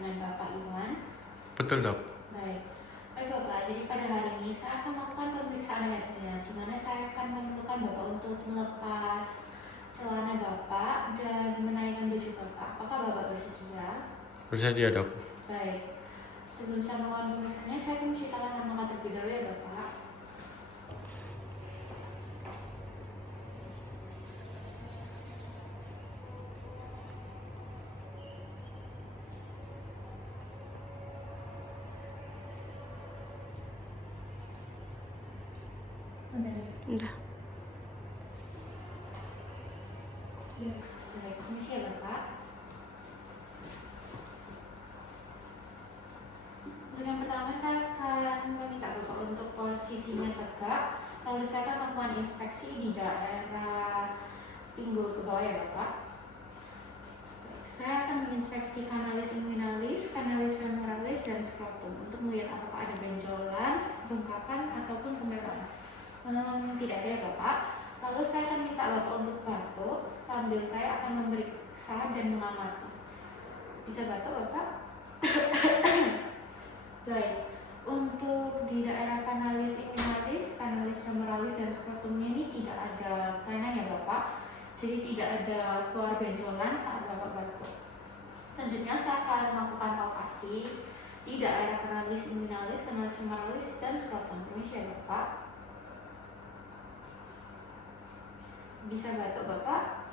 dengan Bapak Iwan? Betul, Dok. Baik. Baik Bapak, jadi pada hari ini saya akan melakukan pemeriksaan hernia, di mana saya akan memerlukan Bapak untuk melepas celana Bapak dan menaikkan baju Bapak. Apakah Bapak bersedia? Bersedia, Dok. Baik. Sebelum saya melakukan pemeriksaannya, saya akan menceritakan nama terlebih dahulu ya Bapak. Udah. Ya, baik. Permisi ya Bapak. Untuk yang pertama, saya akan meminta Bapak untuk posisinya tegak, lalu saya akan melakukan inspeksi di daerah pinggul ke bawah ya Bapak. Saya akan menginspeksi kanalis inguinalis, kanalis femoralis, dan skrotum untuk melihat apakah ada benjolan, bengkakan, ataupun kemerahan. Tidak ada ya Bapak. Lalu saya akan minta Bapak untuk batuk sambil saya akan memeriksa dan mengamati. Bisa batuk Bapak? Baik. Untuk di daerah kanalis inguinalis, kanalis femoralis, dan skrotumnya ini tidak ada kelainan ya Bapak. Jadi tidak ada keluar benjolan saat Bapak batuk. Selanjutnya saya akan melakukan palpasi di daerah kanalis inguinalis, kanalis femoralis, dan skrotum. Permisi ya Bapak. Bisa batuk Bapak?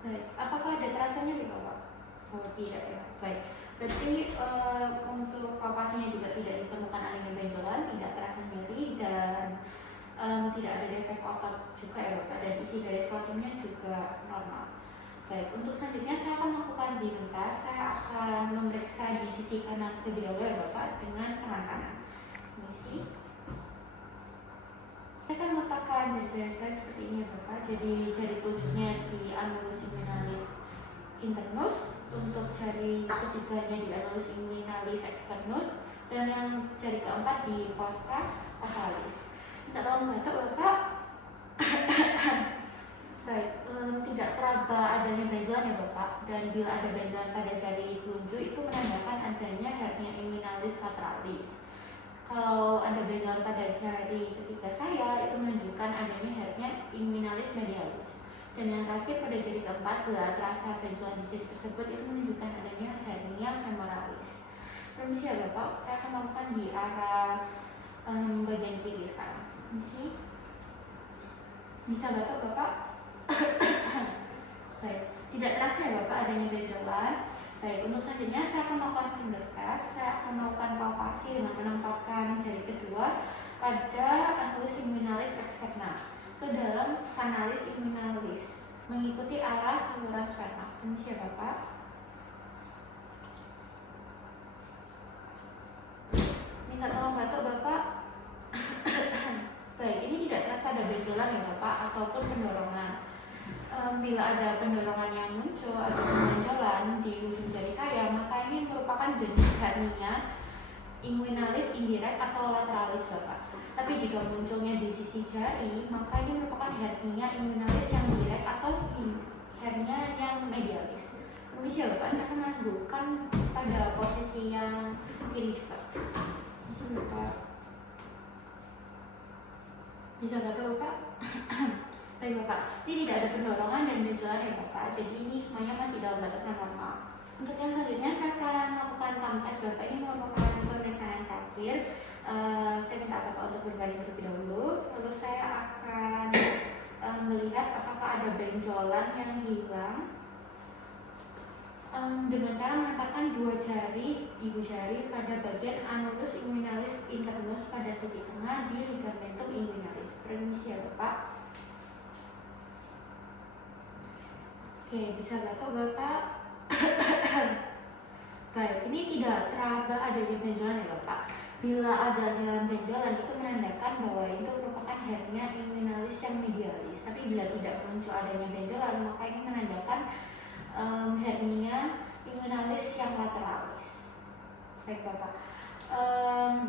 Baik. Apakah ada terasa nyeri Bapak? Oh tidak ya. Baik. Berarti untuk palpasinya juga tidak ditemukan adanya benjolan, tidak terasa nyeri, dan tidak ada defek otot juga ya Bapak, dan isi dari skrotumnya juga normal. Baik, untuk selanjutnya saya akan melakukan Zinon test. Saya akan memeriksa di sisi kanan terlebih dahulu ya Bapak dengan tangan kanan. Permisi. Saya akan meletakkan jari-jari saya seperti ini ya Bapak. Jadi jari telunjuknya di annulus inguinalis internus, untuk jari ketiganya di annulus inguinalis externus, dan yang jari keempat di fossa ovalis. Minta tolong batuk Bapak. Baik, tidak teraba adanya benjolan ya Bapak, dan bila ada benjolan pada jari telunjuk itu menandakan adanya hernia inguinalis lateralis. Kalau ada benjolan pada jari ketiga saya, itu menunjukkan adanya hernia inguinalis medialis. Dan yang terakhir pada jari keempat, bila terasa benjolan di jari tersebut, itu menunjukkan adanya hernia femoralis. Permisi ya Bapak, saya akan melakukan di arah bagian kiri sekarang. Permisi. Bisa batuk Bapak? Baik, tidak terasa ya Bapak adanya benjolan. Baik, untuk selanjutnya saya akan melakukan finger test. Saya akan melakukan palpasi dengan menempatkan jari kedua pada annulus inguinalis externa ke dalam kanalis inguinalis, mengikuti arah saluran sperma. Permisi ya Bapak. Minta tolong batuk Bapak. Baik, ini tidak terasa ada benjolan ya Bapak ataupun pendorongan. Bila ada pendorongan yang muncul atau benjolan di ujung jari saya, maka ini merupakan jenis hernia inguinalis indirect atau lateralis Bapak. Tapi jika munculnya di sisi jari, maka ini merupakan hernia inguinalis yang direct atau hernia yang medialis. Permisi ya Bapak, saya akan menunjukkan pada posisi yang kiri juga. Bisa Bapak. Bisa batuk Bapak? Baik Bapak, ini tidak ada pendorongan dan benjolan ya Bapak, jadi ini semuanya masih dalam batasan normal. Untuk yang selanjutnya saya akan melakukan thumb test Bapak. Ini merupakan pemeriksaan terakhir. Saya minta Bapak untuk berbaring terlebih dahulu, lalu saya akan melihat apakah ada benjolan yang hilang dengan cara menempatkan dua jari ibu jari pada bagian annulus inguinalis internus pada titik tengah di ligamentum inguinalis. Permisi ya Bapak. Oke, bisa batuk Bapak? Baik, ini tidak teraba adanya benjolan ya Bapak. Bila adanya benjolan itu menandakan bahwa itu merupakan hernia inguinalis yang medialis. Tapi bila tidak muncul adanya benjolan, maka ini menandakan hernia inguinalis yang lateralis. Baik Bapak,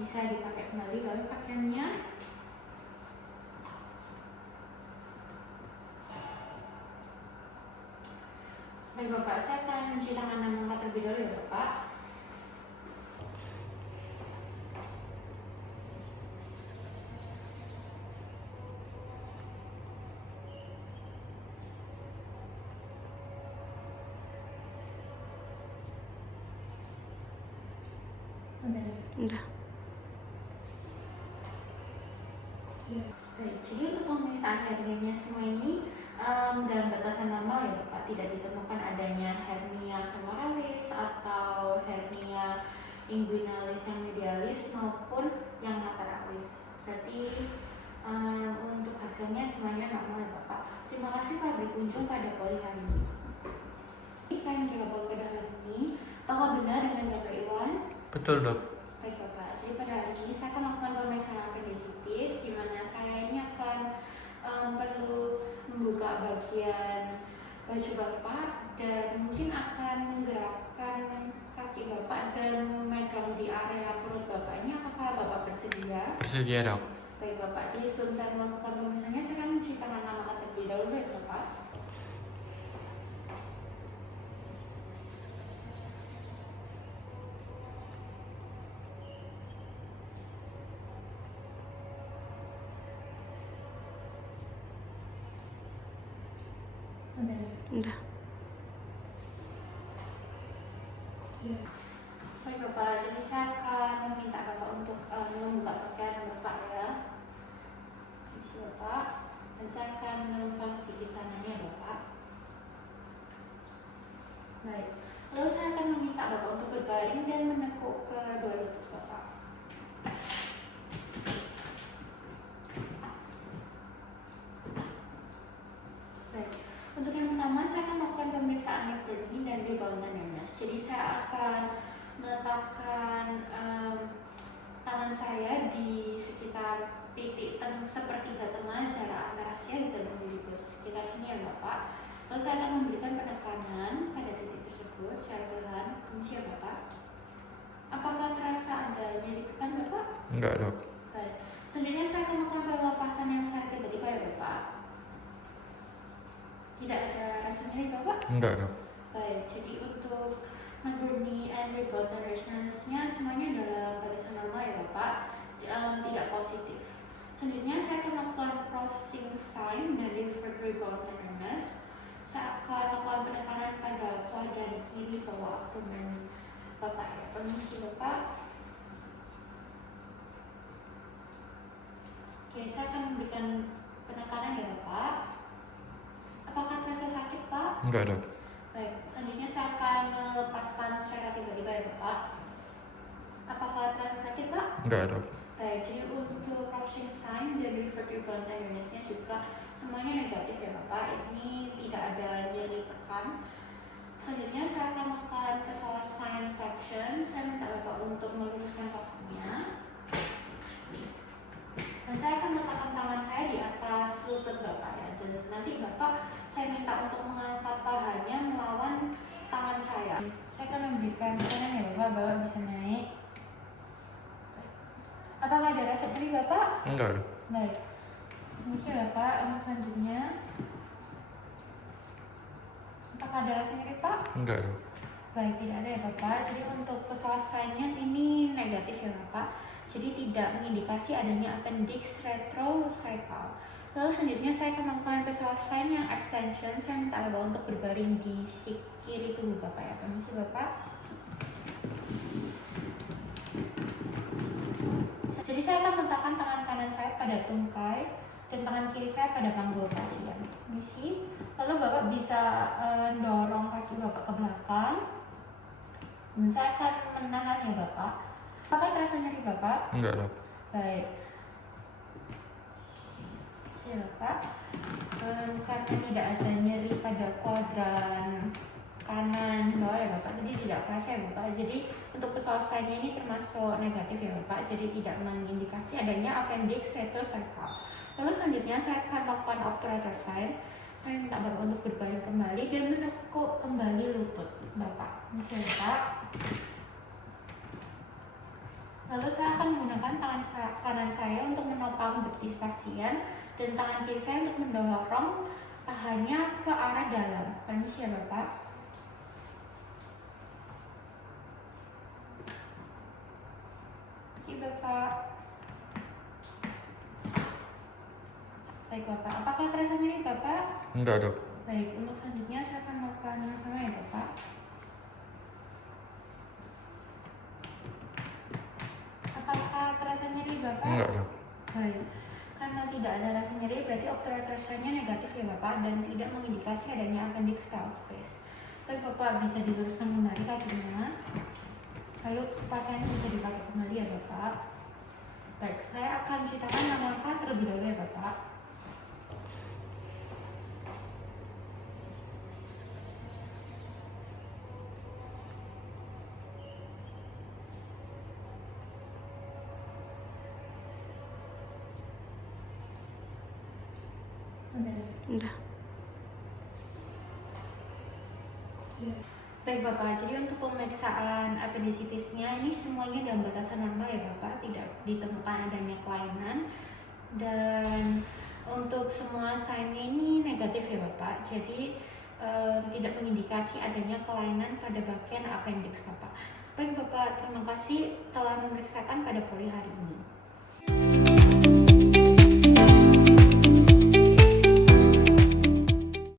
bisa dipakai kembali lalu pakaiannya. Baik Bapak, saya akan mencuci tangan dan muka terlebih dahulu ya Bapak. Udah. Baik, jadi untuk pemeriksaan hernianya semua ini dalam batasan normal ya Bapak, tidak ditemukan adanya hernia femoralis atau hernia inguinalis yang medialis maupun yang lateralis. Berarti untuk hasilnya semuanya normal ya Bapak. Terima kasih telah berkunjung pada poli hari ini. Saya mencoba pada hari ini, apakah benar dengan Bapak Iwan? Betul dok. Baik Bapak, jadi pada hari ini saya akan melakukan pemeriksaan appendicitis, di mana saya ini akan perlu membuka bagian baju Bapak dan mungkin akan menggerakkan kaki Bapak dan memegang di area perut Bapak ini. Apakah Bapak bersedia? Bersedia dok. Baik Bapak, jadi sebelum saya melakukan pemeriksaannya, saya akan mencuci tangan lama terlebih dahulu ya Bapak. Udah. Ya. Baik Bapak, jadi saya akan meminta Bapak untuk membuka pakaian Bapak ya. Isi Bapak, dan saya akan menentukan sedikit sananya Bapak. Baik, lalu saya akan meminta Bapak untuk berbaring dan menekuk kedua lutut Bapak. Baik, untuk yang pertama saya akan melakukan pemeriksaan nephrotomy dan rebound tenderness. Jadi saya akan meletakkan tangan saya di sekitar titik sepertiga tengah jarak antara sias dan umbilicus, sekitar sini ya Bapak. Lalu saya akan memberikan penekanan pada titik tersebut secara perlahan. Permisi ya Bapak. Apakah terasa ada nyeri tekan Bapak? Enggak dok. Baik. Selanjutnya saya akan melakukan pelepasan yang secara tiba-tiba ya Bapak. Tidak ada rasa nyeri Bapak? Enggak dok. Baik, jadi untuk nephrotomy and rebound tenderness-nya semuanya dalam batasan normal ya Bapak, tidak positif. Selanjutnya saya akan melakukan crossing sign dari rebound tenderness. Saya akan melakukan penekanan pada kuadran kiri bawah abdomen Bapak ya. Permisi Bapak. Oke, saya akan memberikan penekanan ya Bapak. Apakah terasa sakit Pak? Enggak dok. Baik, selanjutnya saya akan melepaskan secara tiba-tiba ya Bapak. Apakah terasa sakit Pak? Enggak dok. Baik, jadi untuk crossing sign dan rebound tenderness-nya juga semuanya negatif ya Bapak. Ini tidak ada nyeri tekan. Selanjutnya saya akan melakukan pesawat sign flexion. Saya minta Bapak untuk meluruskan kakinya. Dan saya akan meletakkan tangan saya di atas lutut Bapak ya. Dan nanti Bapak saya minta untuk mengangkat pahanya melawan tangan saya. Saya akan memberikan tekanan ya Bapak, Bapak bisa naik. Apakah ada rasa nyeri Bapak? Enggak dok. Baik. Permisi Bapak, untuk selanjutnya. Apakah ada rasa nyeri Pak? Enggak dok. Baik, tidak ada ya Bapak. Jadi untuk pesawat sign-nya ini negatif ya Bapak. Jadi tidak mengindikasi adanya appendix retrocecal. Lalu selanjutnya saya akan melakukan pesawat sign yang extension. Saya minta Bapak untuk berbaring di sisi kiri tubuh Bapak ya. Permisi Bapak. Jadi saya akan meletakkan tangan kanan saya pada tungkai dan tangan kiri saya pada panggul pasien. Permisi. Lalu Bapak bisa dorong kaki Bapak ke belakang. Dan saya akan menahan ya Bapak. Apakah terasa nyeri Bapak? Enggak dok. Baik. Siap Bapak. Karena tidak ada nyeri pada kuadran kanan bawah ya Bapak, jadi tidak kerasa ya Bapak. Jadi untuk pesawat sign-nya ini termasuk negatif ya Bapak, jadi tidak mengindikasi adanya appendix retrocecal. Lalu selanjutnya saya akan melakukan obturator sign. Saya minta Bapak untuk berbaring kembali dan menekuk kembali lutut Bapak. Ini Bapak. Lalu saya akan menggunakan tangan kanan saya untuk menopang betis pasien dan tangan kiri saya untuk mendorong pahanya ke arah dalam. Permisi ya Bapak. Baik Bapak, apakah terasa nyeri Bapak? Enggak, Dok. Baik, untuk selanjutnya saya akan melakukan sama ya Bapak. Apakah terasa nyeri Bapak? Enggak, Dok. Baik, karena tidak ada rasa nyeri berarti obturatrasanya negatif ya Bapak dan tidak mengindikasi adanya appendix pelvis. Baik Bapak, bisa diluruskan kembali kakinya. Lalu pakaiannya bisa dipakai kembali ya Bapak. Baik, saya akan ceritakan langkah terlebih dahulu ya Bapak. Udah. Baik Bapak, jadi untuk pemeriksaan appendicitisnya ini semuanya dalam batasan normal ya Bapak, tidak ditemukan adanya kelainan dan untuk semua sign-nya ini negatif ya Bapak, jadi tidak mengindikasi adanya kelainan pada bagian appendix Bapak. Baik Bapak, terima kasih telah memeriksakan pada poli hari ini.